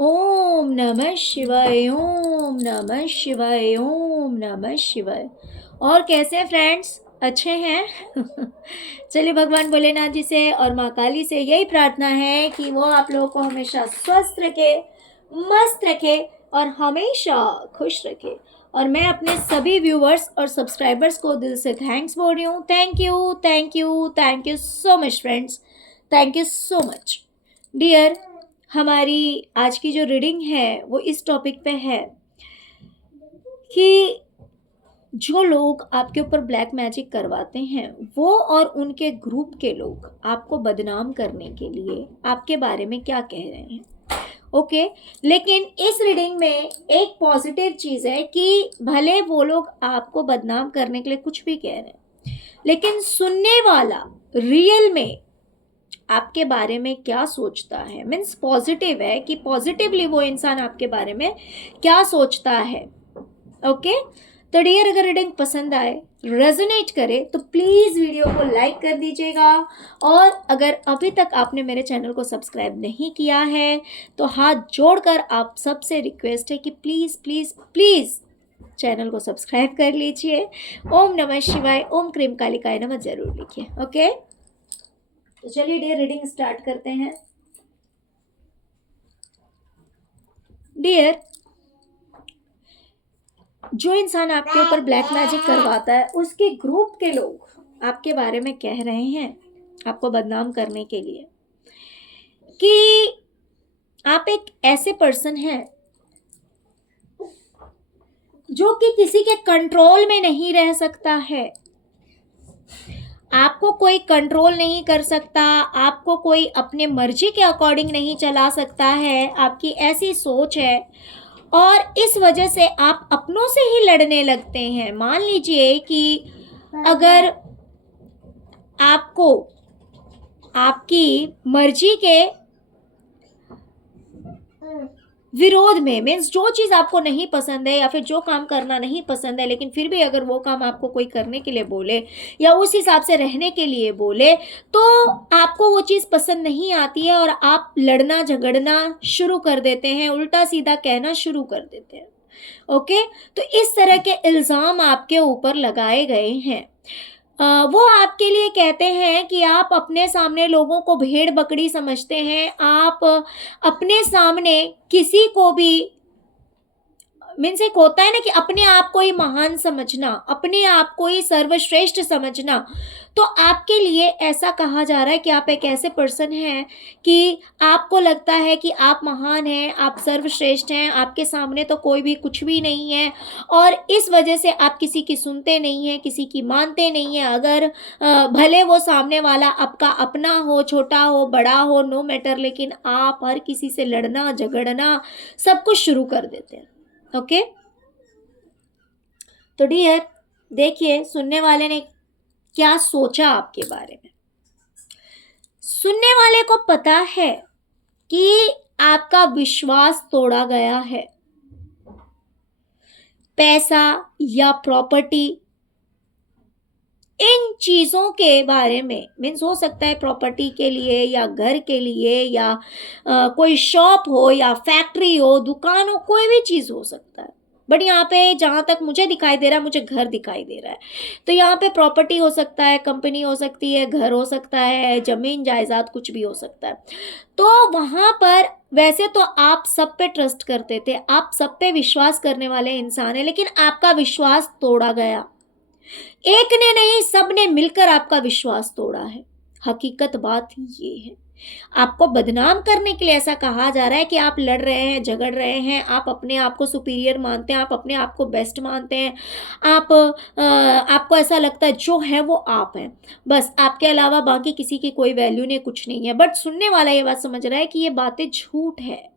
ओम नमः शिवाय, ओम नमः शिवाय, ओम नमः शिवाय। और कैसे हैं फ्रेंड्स? अच्छे हैं? चलिए भगवान भोलेनाथ जी से और माँ काली से यही प्रार्थना है कि वो आप लोगों को हमेशा स्वस्थ रखे, मस्त रखे और हमेशा खुश रखे। और मैं अपने सभी व्यूवर्स और सब्सक्राइबर्स को दिल से थैंक्स बोल रही हूँ। Thank you, thank you, thank you so much friends. Thank you so much dear. हमारी आज की जो रीडिंग है वो इस टॉपिक पे है कि जो लोग आपके ऊपर ब्लैक मैजिक करवाते हैं वो और उनके ग्रुप के लोग आपको बदनाम करने के लिए आपके बारे में क्या कह रहे हैं। ओके लेकिन इस रीडिंग में एक पॉजिटिव चीज़ है कि भले वो लोग आपको बदनाम करने के लिए कुछ भी कह रहे हैं, लेकिन सुनने वाला रियल में आपके बारे में क्या सोचता है, मीन्स पॉजिटिव है कि पॉजिटिवली वो इंसान आपके बारे में क्या सोचता है। ओके तो डियर, अगर रीडिंग पसंद आए, रेजोनेट करे तो प्लीज़ वीडियो को लाइक कर दीजिएगा। और अगर अभी तक आपने मेरे चैनल को सब्सक्राइब नहीं किया है तो हाथ जोड़कर आप सबसे रिक्वेस्ट है कि प्लीज़ प्लीज़ प्लीज़ चैनल को सब्सक्राइब कर लीजिए। ओम नमः शिवाय, ओम क्रीम कालिकाय नमः जरूर लिखिए। ओके तो चलिए डियर, रीडिंग स्टार्ट करते हैं। डियर, जो इंसान आपके ऊपर ब्लैक मैजिक करवाता है उसके ग्रुप के लोग आपके बारे में कह रहे हैं आपको बदनाम करने के लिए कि आप एक ऐसे पर्सन हैं जो कि किसी के कंट्रोल में नहीं रह सकता है। आपको कोई कंट्रोल नहीं कर सकता, आपको कोई अपने मर्जी के अकॉर्डिंग नहीं चला सकता है, आपकी ऐसी सोच है। और इस वजह से आप अपनों से ही लड़ने लगते हैं। मान लीजिए कि अगर आपको आपकी मर्जी के विरोध में, मीन्स जो चीज़ आपको नहीं पसंद है या फिर जो काम करना नहीं पसंद है, लेकिन फिर भी अगर वो काम आपको कोई करने के लिए बोले या उस हिसाब से रहने के लिए बोले तो आपको वो चीज़ पसंद नहीं आती है और आप लड़ना झगड़ना शुरू कर देते हैं, उल्टा सीधा कहना शुरू कर देते हैं। ओके तो इस तरह के इल्ज़ाम आपके ऊपर लगाए गए हैं। वो आपके लिए कहते हैं कि आप अपने सामने लोगों को भेड़ बकरी समझते हैं, आप अपने सामने किसी को भी, मीन्स एक होता है ना कि अपने आप को ही महान समझना, अपने आप को ही सर्वश्रेष्ठ समझना। तो आपके लिए ऐसा कहा जा रहा है कि आप एक ऐसे पर्सन हैं कि आपको लगता है कि आप महान हैं, आप सर्वश्रेष्ठ हैं, आपके सामने तो कोई भी कुछ भी नहीं है और इस वजह से आप किसी की सुनते नहीं हैं, किसी की मानते नहीं हैं। अगर भले वो सामने वाला आपका अपना हो, छोटा हो, बड़ा हो, नो मैटर, लेकिन आप हर किसी से लड़ना झगड़ना सब कुछ शुरू कर देते हैं। ओके तो डियर देखिए, सुनने वाले ने क्या सोचा आपके बारे में। सुनने वाले को पता है कि आपका विश्वास तोड़ा गया है। पैसा या प्रॉपर्टी, इन चीज़ों के बारे में, मीन्स हो सकता है प्रॉपर्टी के लिए या घर के लिए या कोई शॉप हो या फैक्ट्री हो, दुकान हो, कोई भी चीज़ हो सकता है। बट यहाँ पे जहाँ तक मुझे दिखाई दे रहा है, मुझे घर दिखाई दे रहा है। तो यहाँ पे प्रॉपर्टी हो सकता है, कंपनी हो सकती है, घर हो सकता है, ज़मीन जायदाद कुछ भी हो सकता है। तो वहाँ पर वैसे तो आप सब पे ट्रस्ट करते थे, आप सब पे विश्वास करने वाले इंसान हैं, लेकिन आपका विश्वास तोड़ा गया। एक ने नहीं, सब ने मिलकर आपका विश्वास तोड़ा है। हकीकत बात ये है, आपको बदनाम करने के लिए ऐसा कहा जा रहा है कि आप लड़ रहे हैं, झगड़ रहे हैं, आप अपने आप को सुपीरियर मानते हैं, आप अपने आप को बेस्ट मानते हैं, आपको ऐसा लगता है जो है वो आप हैं, बस आपके अलावा बाकी किसी की कोई वैल्यू नहीं, कुछ नहीं है। बट सुनने वाला ये बात समझ रहा है कि ये बातें झूठ है,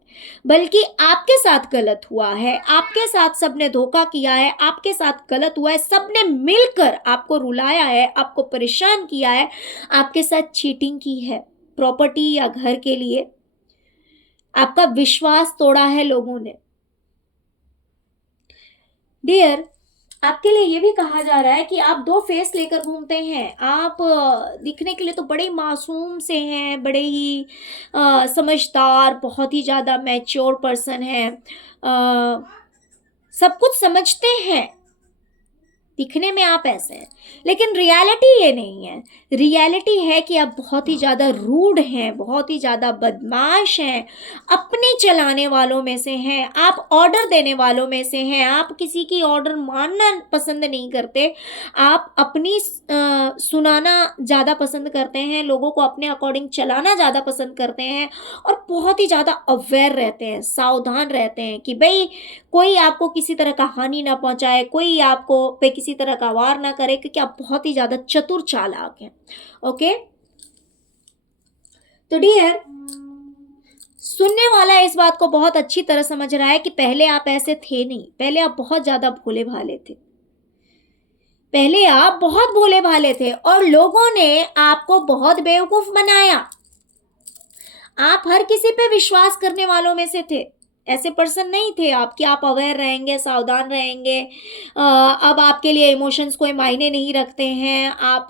बल्कि आपके साथ गलत हुआ है, आपके साथ सबने धोखा किया है, आपके साथ गलत हुआ है, सबने मिलकर आपको रुलाया है, आपको परेशान किया है, आपके साथ चीटिंग की है प्रॉपर्टी या घर के लिए, आपका विश्वास तोड़ा है लोगों ने। डियर, आपके लिए ये भी कहा जा रहा है कि आप दो फेस लेकर घूमते हैं। आप दिखने के लिए तो बड़े ही मासूम से हैं, बड़े ही समझदार, बहुत ही ज़्यादा मैच्योर पर्सन हैं, सब कुछ समझते हैं, दिखने में आप ऐसे हैं, लेकिन रियलिटी ये नहीं है। रियलिटी है कि आप बहुत ही ज़्यादा रूड हैं, बहुत ही ज़्यादा बदमाश हैं, अपने चलाने वालों में से हैं, आप ऑर्डर देने वालों में से हैं, आप किसी की ऑर्डर मानना पसंद नहीं करते, आप अपनी सुनाना ज़्यादा पसंद करते हैं, लोगों को अपने अकॉर्डिंग चलाना ज़्यादा पसंद करते हैं, और बहुत ही ज़्यादा अवेयर रहते हैं, सावधान रहते हैं कि भाई कोई आपको किसी तरह का हानि ना पहुंचाए, कोई आपको पे किसी तरह का वार ना करे, क्योंकि आप बहुत ही ज्यादा चतुर चालाक हैं। ओके, तो डियर, सुनने वाला इस बात को बहुत अच्छी तरह समझ रहा है कि पहले आप ऐसे थे नहीं, पहले आप बहुत ज्यादा भोले भाले थे, पहले आप बहुत भोले भाले थे और लोगों ने आपको बहुत बेवकूफ बनाया। आप हर किसी पे विश्वास करने वालों में से थे, ऐसे पर्सन नहीं थे आप कि आप अवेयर रहेंगे, सावधान रहेंगे, अब आपके लिए इमोशंस कोई मायने नहीं रखते हैं। आप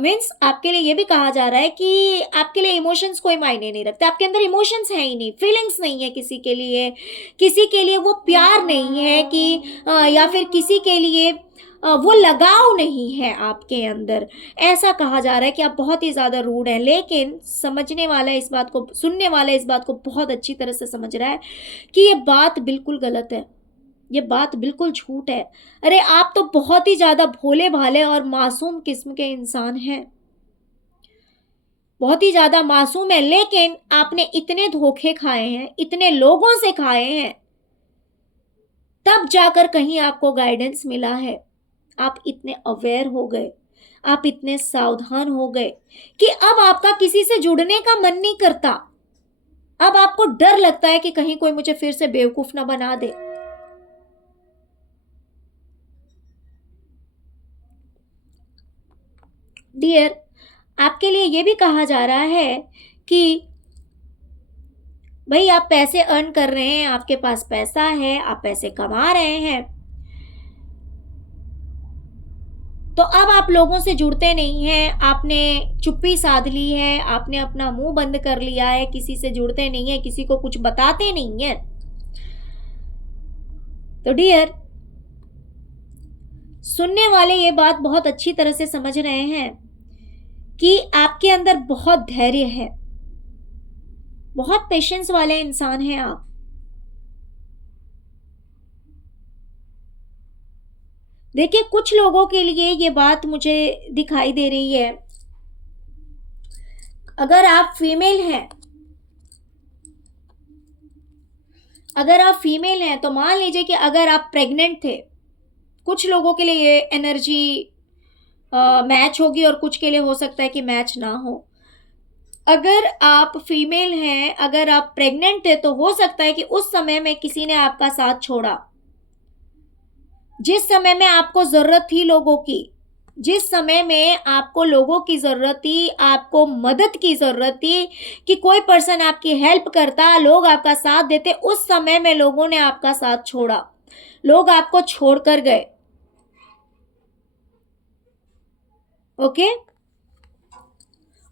मीन्स आपके लिए ये भी कहा जा रहा है कि आपके लिए इमोशंस कोई मायने नहीं रखते, आपके अंदर इमोशंस हैं ही नहीं, फीलिंग्स नहीं है किसी के लिए वो प्यार नहीं है कि या फिर किसी के लिए वो लगाव नहीं है आपके अंदर। ऐसा कहा जा रहा है कि आप बहुत ही ज़्यादा रूड हैं, लेकिन समझने वाला इस बात को, सुनने वाला इस बात को बहुत अच्छी तरह से समझ रहा है कि ये बात बिल्कुल गलत है, ये बात बिल्कुल झूठ है। अरे आप तो बहुत ही ज़्यादा भोले भाले और मासूम किस्म के इंसान हैं, बहुत ही ज़्यादा मासूम है, लेकिन आपने इतने धोखे खाए हैं, इतने लोगों से खाए हैं, तब जाकर कहीं आपको गाइडेंस मिला है। आप इतने अवेयर हो गए, आप इतने सावधान हो गए कि अब आपका किसी से जुड़ने का मन नहीं करता। अब आपको डर लगता है कि कहीं कोई मुझे फिर से बेवकूफ ना बना दे। डियर, आपके लिए यह भी कहा जा रहा है कि भाई आप पैसे अर्न कर रहे हैं, आपके पास पैसा है, आप पैसे कमा रहे हैं, तो अब आप लोगों से जुड़ते नहीं हैं, आपने चुप्पी साध ली है, आपने अपना मुंह बंद कर लिया है, किसी से जुड़ते नहीं है, किसी को कुछ बताते नहीं है। तो डियर, सुनने वाले ये बात बहुत अच्छी तरह से समझ रहे हैं कि आपके अंदर बहुत धैर्य है, बहुत पेशेंस वाले इंसान हैं आप। देखिए, कुछ लोगों के लिए ये बात मुझे दिखाई दे रही है, अगर आप फीमेल हैं, अगर आप फीमेल हैं तो मान लीजिए कि अगर आप प्रेग्नेंट थे, कुछ लोगों के लिए ये एनर्जी मैच होगी और कुछ के लिए हो सकता है कि मैच ना हो। अगर आप फीमेल हैं, अगर आप प्रेग्नेंट थे, तो हो सकता है कि उस समय में किसी ने आपका साथ छोड़ा, जिस समय में आपको जरूरत थी लोगों की, जिस समय में आपको लोगों की जरूरत थी, आपको मदद की जरूरत थी कि कोई पर्सन आपकी हेल्प करता, लोग आपका साथ देते, उस समय में लोगों ने आपका साथ छोड़ा, लोग आपको छोड़कर गए। ओके,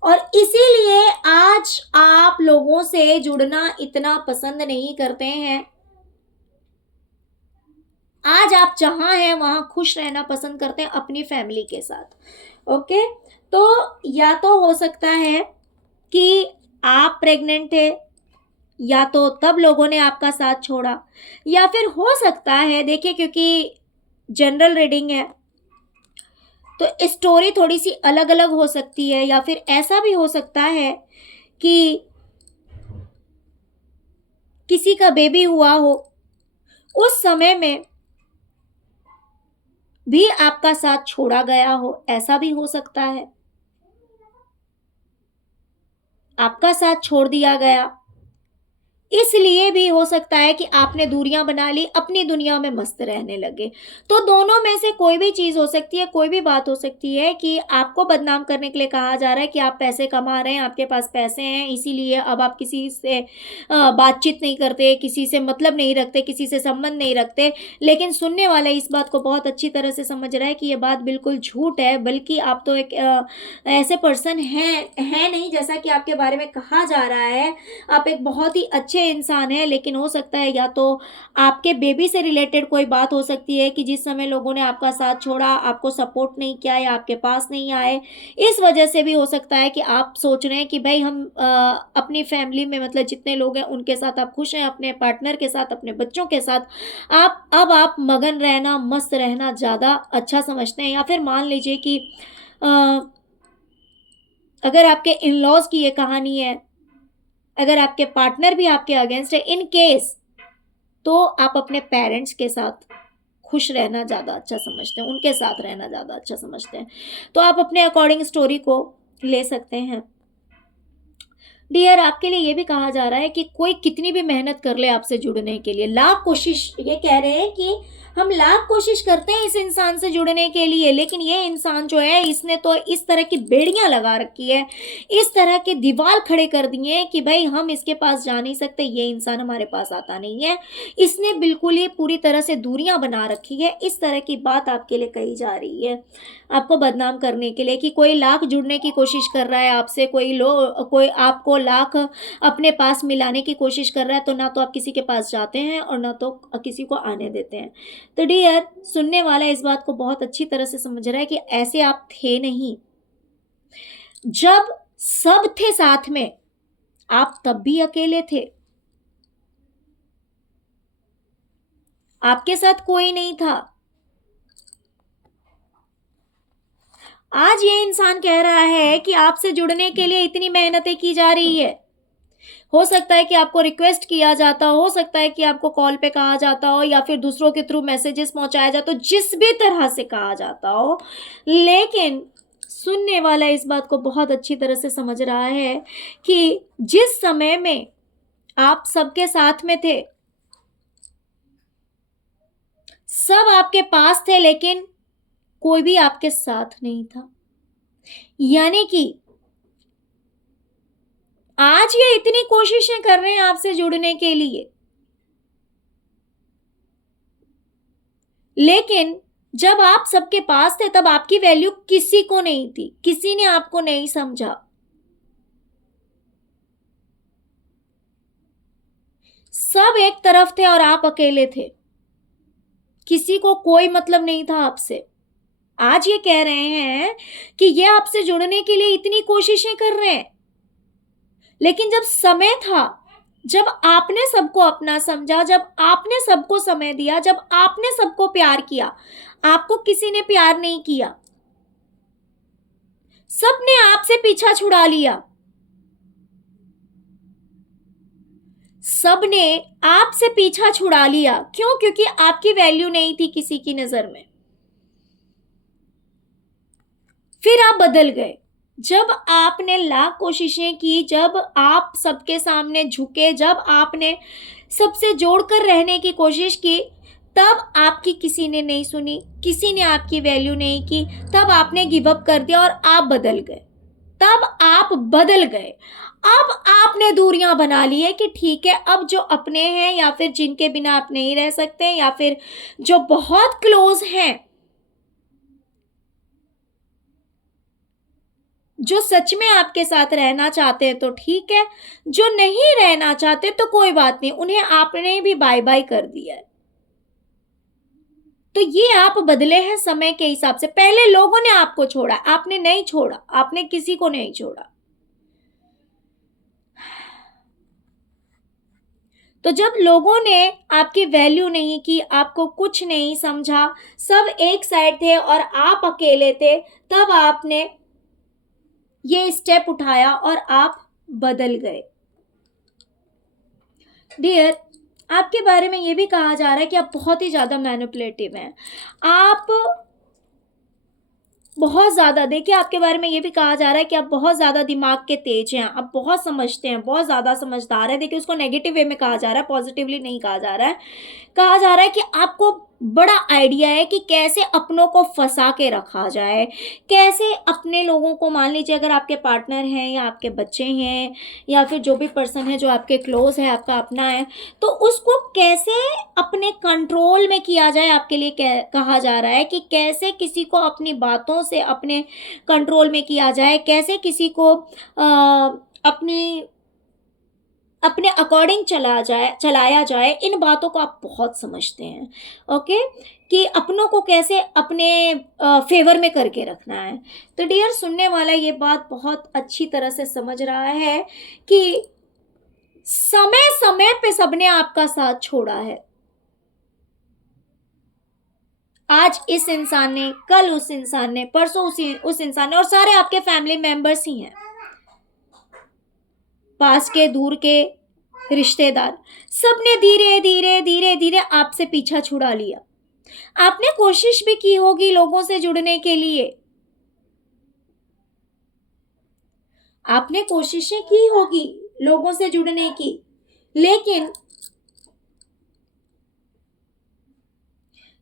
और इसीलिए आज आप लोगों से जुड़ना इतना पसंद नहीं करते हैं। आज आप जहां हैं वहां खुश रहना पसंद करते हैं अपनी फैमिली के साथ। ओके, तो या तो हो सकता है कि आप प्रेग्नेंट थे, या तो तब लोगों ने आपका साथ छोड़ा, या फिर हो सकता है, देखिए क्योंकि जनरल रीडिंग है तो स्टोरी थोड़ी सी अलग अलग हो सकती है, या फिर ऐसा भी हो सकता है कि किसी का बेबी हुआ हो, उस समय में भी आपका साथ छोड़ा गया हो, ऐसा भी हो सकता है। आपका साथ छोड़ दिया गया, इसलिए भी हो सकता है कि आपने दूरियां बना ली, अपनी दुनिया में मस्त रहने लगे। तो दोनों में से कोई भी चीज़ हो सकती है, कोई भी बात हो सकती है कि आपको बदनाम करने के लिए कहा जा रहा है कि आप पैसे कमा रहे हैं, आपके पास पैसे हैं, इसीलिए अब आप किसी से बातचीत नहीं करते, किसी से मतलब नहीं रखते, किसी से संबंध नहीं रखते। लेकिन सुनने वाला इस बात को बहुत अच्छी तरह से समझ रहा है कि ये बात बिल्कुल झूठ है, बल्कि आप तो एक ऐसे पर्सन हैं नहीं जैसा कि आपके बारे में कहा जा रहा है। आप एक बहुत ही अच्छे इंसान हैं, लेकिन हो सकता है या तो आपके बेबी से रिलेटेड कोई बात हो सकती है कि जिस समय लोगों ने आपका साथ छोड़ा, आपको सपोर्ट नहीं किया या आपके पास नहीं आए, इस वजह से भी हो सकता है कि आप सोच रहे हैं कि भाई हम अपनी फैमिली में मतलब जितने लोग हैं उनके साथ आप खुश हैं, अपने पार्टनर के साथ, अपने बच्चों के साथ आप मगन रहना, मस्त रहना ज़्यादा अच्छा समझते हैं। या फिर मान लीजिए कि अ, अगर आपके इन लॉज की ये कहानी है, अगर आपके पार्टनर भी आपके अगेंस्ट है इन केस, तो आप अपने पेरेंट्स के साथ खुश रहना ज़्यादा अच्छा समझते हैं, उनके साथ रहना ज़्यादा अच्छा समझते हैं। तो आप अपने अकॉर्डिंग स्टोरी को ले सकते हैं। डियर, आपके लिए ये भी कहा जा रहा है कि कोई कितनी भी मेहनत कर ले आपसे जुड़ने के लिए, लाख कोशिश, ये कह रहे हैं कि हम लाख कोशिश करते हैं इस इंसान से जुड़ने के लिए, लेकिन ये इंसान जो है इसने तो इस तरह की बेड़ियां लगा रखी है, इस तरह के दीवार खड़े कर दिए हैं कि भाई हम इसके पास जा नहीं सकते, ये इंसान हमारे पास आता नहीं है। इसने बिल्कुल ही पूरी तरह से दूरियां बना रखी है। इस तरह की बात आपके लिए कही जा रही है आपको बदनाम करने के लिए कि कोई लाख जुड़ने की कोशिश कर रहा है आपसे, कोई आपको लाख अपने पास मिलाने की कोशिश कर रहा है, तो ना तो आप किसी के पास जाते हैं और ना तो किसी को आने देते हैं। तो डियर, सुनने वाला इस बात को बहुत अच्छी तरह से समझ रहा है कि ऐसे आप थे नहीं। जब सब थे साथ में, आप तब भी अकेले थे, आपके साथ कोई नहीं था। आज ये इंसान कह रहा है कि आपसे जुड़ने के लिए इतनी मेहनतें की जा रही है। हो सकता है कि आपको रिक्वेस्ट किया जाता हो सकता है कि आपको कॉल पे कहा जाता हो या फिर दूसरों के थ्रू मैसेजेस पहुंचाया जाता हो, जिस भी तरह से कहा जाता हो, लेकिन सुनने वाला इस बात को बहुत अच्छी तरह से समझ रहा है कि जिस समय में आप सबके साथ में थे, सब आपके पास थे, लेकिन कोई भी आपके साथ नहीं था। यानी कि आज ये इतनी कोशिशें कर रहे हैं आपसे जुड़ने के लिए, लेकिन जब आप सबके पास थे तब आपकी वैल्यू किसी को नहीं थी, किसी ने आपको नहीं समझा। सब एक तरफ थे और आप अकेले थे, किसी को कोई मतलब नहीं था आपसे। आज ये कह रहे हैं कि ये आपसे जुड़ने के लिए इतनी कोशिशें कर रहे हैं, लेकिन जब समय था, जब आपने सबको अपना समझा, जब आपने सबको समय दिया, जब आपने सबको प्यार किया, आपको किसी ने प्यार नहीं किया। सबने आपसे पीछा छुड़ा लिया, सबने आपसे पीछा छुड़ा लिया। क्यों? क्योंकि आपकी वैल्यू नहीं थी किसी की नजर में। फिर आप बदल गए। जब आपने लाख कोशिशें की, जब आप सबके सामने झुके, जब आपने सबसे जोड़कर रहने की कोशिश की, तब आपकी किसी ने नहीं सुनी, किसी ने आपकी वैल्यू नहीं की। तब आपने गिव अप कर दिया और आप बदल गए। तब आप बदल गए। अब आपने दूरियां बना ली है कि ठीक है, अब जो अपने हैं या फिर जिनके बिना आप नहीं रह सकते या फिर जो बहुत क्लोज हैं, जो सच में आपके साथ रहना चाहते हैं तो ठीक है, जो नहीं रहना चाहते तो कोई बात नहीं, उन्हें आपने भी बाय बाय कर दिया है। तो ये आप बदले हैं समय के हिसाब से। पहले लोगों ने आपको छोड़ा, आपने नहीं छोड़ा, आपने किसी को नहीं छोड़ा। तो जब लोगों ने आपकी वैल्यू नहीं की, आपको कुछ नहीं समझा, सब एक साइड थे और आप अकेले थे, तब आपने ये स्टेप उठाया और आप बदल गए। डियर, आपके बारे में ये भी कहा जा रहा है कि आप बहुत ही ज़्यादा मैनिपुलेटिव हैं। आप बहुत ज़्यादा देखिए आपके बारे में ये भी कहा जा रहा है कि आप बहुत ज़्यादा दिमाग के तेज हैं, आप बहुत समझते हैं, बहुत ज़्यादा समझदार हैं। देखिए उसको नेगेटिव वे में कहा जा रहा है, पॉजिटिवली नहीं कहा जा रहा है। कहा जा रहा है कि आपको बड़ा आइडिया है कि कैसे अपनों को फंसा के रखा जाए, कैसे अपने लोगों को, मान लीजिए अगर आपके पार्टनर हैं या आपके बच्चे हैं या फिर जो भी पर्सन है जो आपके क्लोज है, आपका अपना है, तो उसको कैसे अपने कंट्रोल में किया जाए। आपके लिए कहा जा रहा है कि कैसे किसी को अपनी बातों से अपने कंट्रोल में किया जाए, कैसे किसी को अपनी अपने अकॉर्डिंग चलाया जाए, इन बातों को आप बहुत समझते हैं। ओके, कि अपनों को कैसे अपने फेवर में करके रखना है। तो डियर सुनने वाला ये बात बहुत अच्छी तरह से समझ रहा है कि समय समय पे सबने आपका साथ छोड़ा है। आज इस इंसान ने, कल उस इंसान ने, परसों उस इंसान ने, और सारे आपके फैमिली मेंबर्स ही हैं, पास के दूर के रिश्तेदार, सबने धीरे धीरे धीरे धीरे आपसे पीछा छुड़ा लिया। आपने कोशिश भी की होगी लोगों से जुड़ने के लिए, आपने कोशिशें की होगी लोगों से जुड़ने की, लेकिन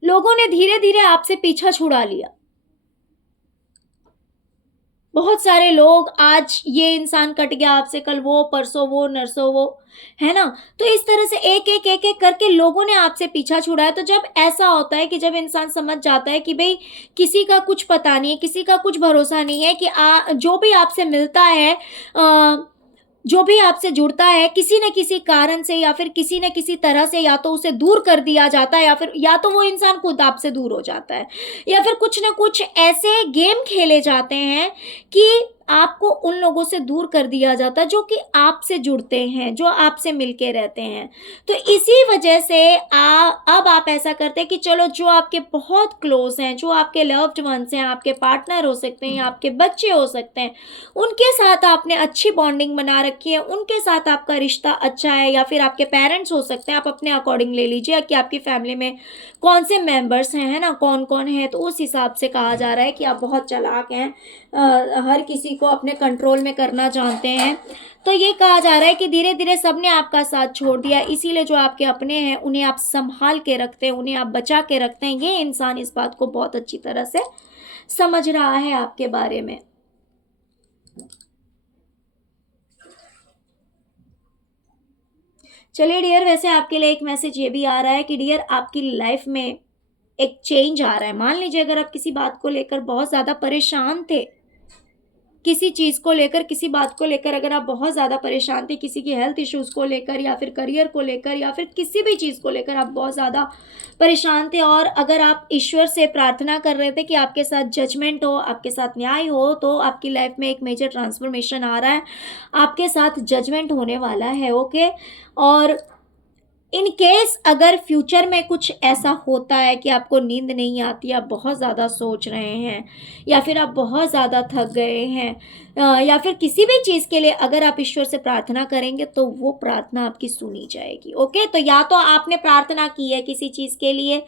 लोगों ने धीरे धीरे आपसे पीछा छुड़ा लिया। बहुत सारे लोग, आज ये इंसान कट गया आपसे, कल वो, परसों वो, नरसों वो, है ना। तो इस तरह से एक एक एक एक करके लोगों ने आपसे पीछा छुड़ाया। तो जब ऐसा होता है कि जब इंसान समझ जाता है कि भाई किसी का कुछ पता नहीं है, किसी का कुछ भरोसा नहीं है, कि जो भी आपसे मिलता है, जो भी आपसे जुड़ता है, किसी न किसी कारण से या फिर किसी न किसी तरह से या तो उसे दूर कर दिया जाता है, या फिर या तो वो इंसान खुद आपसे दूर हो जाता है, या फिर कुछ न कुछ ऐसे गेम खेले जाते हैं कि आपको उन लोगों से दूर कर दिया जाता है जो कि आपसे जुड़ते हैं, जो आपसे मिलके रहते हैं। तो इसी वजह से अब आप ऐसा करते हैं कि चलो जो आपके बहुत क्लोज हैं, जो आपके लव्ड वंस हैं, आपके पार्टनर हो सकते हैं या आपके बच्चे हो सकते हैं, उनके साथ आपने अच्छी बॉन्डिंग बना रखी है, उनके साथ आपका रिश्ता अच्छा है, या फिर आपके पेरेंट्स हो सकते हैं। आप अपने अकॉर्डिंग ले लीजिए कि आपकी फैमिली में कौन से मेंबर्स हैं, है ना, कौन कौन है। तो उस हिसाब से कहा जा रहा है कि आप बहुत चालाक हैं, हर किसी को अपने कंट्रोल में करना जानते हैं। तो ये कहा जा रहा है कि धीरे धीरे सबने आपका साथ छोड़ दिया, इसीलिए जो आपके अपने हैं उन्हें आप संभाल के रखते हैं, उन्हें आप बचा के रखते हैं। ये इंसान इस बात को बहुत अच्छी तरह से समझ रहा है आपके बारे में। चलिए डियर, वैसे आपके लिए एक मैसेज ये भी आ रहा है कि डियर आपकी लाइफ में एक चेंज आ रहा है। मान लीजिए अगर आप किसी बात को लेकर बहुत ज़्यादा परेशान थे, किसी चीज़ को लेकर, किसी बात को लेकर अगर आप बहुत ज़्यादा परेशान थे, किसी की हेल्थ इश्यूज़ को लेकर या फिर करियर को लेकर या फिर किसी भी चीज़ को लेकर आप बहुत ज़्यादा परेशान थे, और अगर आप ईश्वर से प्रार्थना कर रहे थे कि आपके साथ जजमेंट हो, आपके साथ न्याय हो, तो आपकी लाइफ में एक मेजर ट्रांसफॉर्मेशन आ रहा है, आपके साथ जजमेंट होने वाला है। ओके, और इन केस अगर फ्यूचर में कुछ ऐसा होता है कि आपको नींद नहीं आती, आप बहुत ज़्यादा सोच रहे हैं या फिर आप बहुत ज़्यादा थक गए हैं, या फिर किसी भी चीज़ के लिए अगर आप ईश्वर से प्रार्थना करेंगे तो वो प्रार्थना आपकी सुनी जाएगी। ओके, तो या तो आपने प्रार्थना की है किसी चीज़ के लिए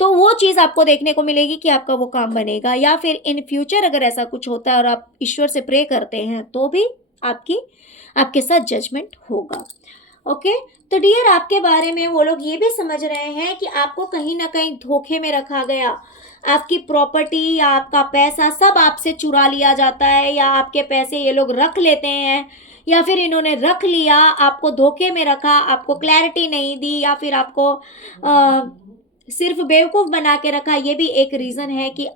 तो वो चीज़ आपको देखने को मिलेगी कि आपका वो काम बनेगा, या फिर इन फ्यूचर अगर ऐसा कुछ होता है और आप ईश्वर से प्रे करते हैं तो भी आपके साथ जजमेंट होगा। ओके, तो डियर आपके बारे में वो लोग ये भी समझ रहे हैं कि आपको कहीं ना कहीं धोखे में रखा गया, आपकी प्रॉपर्टी या आपका पैसा सब आपसे चुरा लिया जाता है, या आपके पैसे ये लोग रख लेते हैं, या फिर इन्होंने रख लिया, आपको धोखे में रखा, आपको क्लैरिटी नहीं दी, या फिर आपको सिर्फ बेवकूफ़ बना के रखा। ये भी एक रीज़न है कि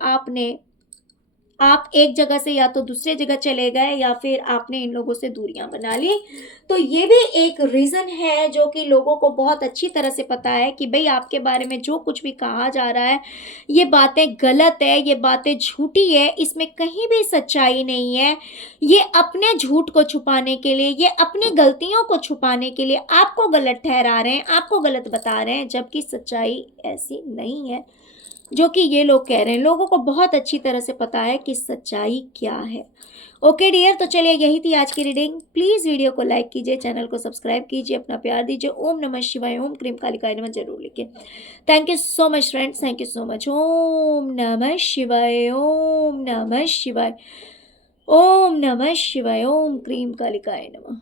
आप एक जगह से या तो दूसरे जगह चले गए या फिर आपने इन लोगों से दूरियां बना ली। तो ये भी एक रीज़न है जो कि लोगों को बहुत अच्छी तरह से पता है कि भाई आपके बारे में जो कुछ भी कहा जा रहा है ये बातें गलत है, ये बातें झूठी है, इसमें कहीं भी सच्चाई नहीं है। ये अपने झूठ को छुपाने के लिए, ये अपनी गलतियों को छुपाने के लिए आपको गलत ठहरा रहे हैं, आपको गलत बता रहे हैं, जबकि सच्चाई ऐसी नहीं है। जो कि ये लोग कह रहे हैं। लोगों को बहुत अच्छी तरह से पता है कि सच्चाई क्या है। ओके डियर, तो चलिए यही थी आज की रीडिंग। प्लीज़ वीडियो को लाइक कीजिए, चैनल को सब्सक्राइब कीजिए, अपना प्यार दीजिए। ओम नमः शिवाय, ओम क्रीम कालिकाय नमः जरूर लिखिए। Thank you so much friends, thank you so much. ओम नमः शिवाय, ओम नमः शिवाय, ओम नमः शिवाय, ओम क्रीम कालिकाय नमः।